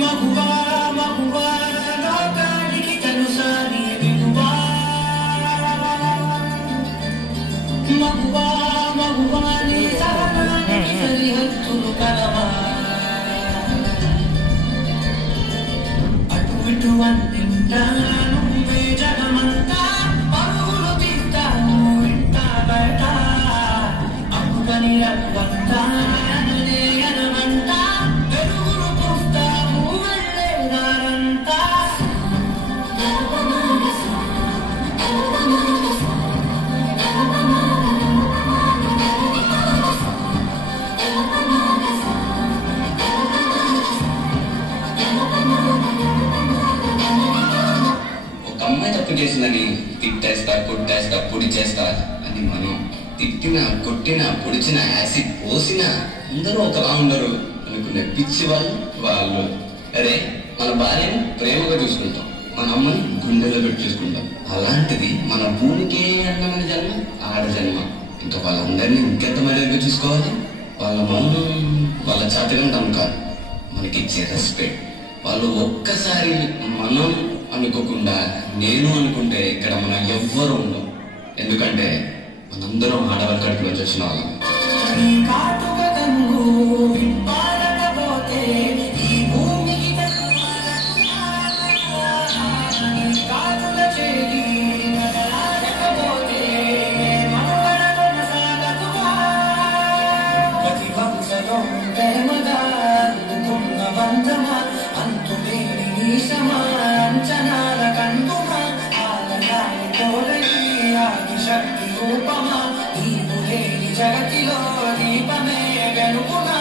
మగువా మగువా లోకానికి తెలుసా నీ విలువా మగువా మగువా నీ సహనానికి సరిహద్దులు కలవా అటు ఇటు అందింటాను జగమంతా పరుగులు తీస్తాను ఇంట బయట అప్పుడని అప్పుడంతా అమ్మాయి తప్పు చేసిందని తిట్టేస్తా కొట్టేస్తా పొడి చేస్తా అని మనం తిట్టినా కొట్టినా పొడిచినా యాసిడ్ పోసినా అందరూ ఒకలా ఉండరు అనుకునే పిచ్చి వాళ్ళు అరే మన భార్యను ప్రేమగా చూసుకుంటాం, మన అమ్మని గుండెలో పెట్టి చూసుకుంటాం. అలాంటిది మన భూమికే అన్నమైన జన్మ ఆడ జన్మ. ఇంకా వాళ్ళందరినీ ఇంకెంత మర్యాదగా చూసుకోవాలి. వాళ్ళ మనం వాళ్ళ చాతకంటాం కాదు, మనకి ఇచ్చే రెస్పెక్ట్. వాళ్ళు ఒక్కసారి మనం అనుకోకుండా నేను అనుకుంటే ఇక్కడ మనం ఎవ్వరు ఉండం. ఎందుకంటే మనందరం ఆడవాళ్ళ కడుపులో వచ్చిన వాళ్ళం. శక్తి రూపమా నీవు లేని జగతిలో దీపమే వెలుగునా.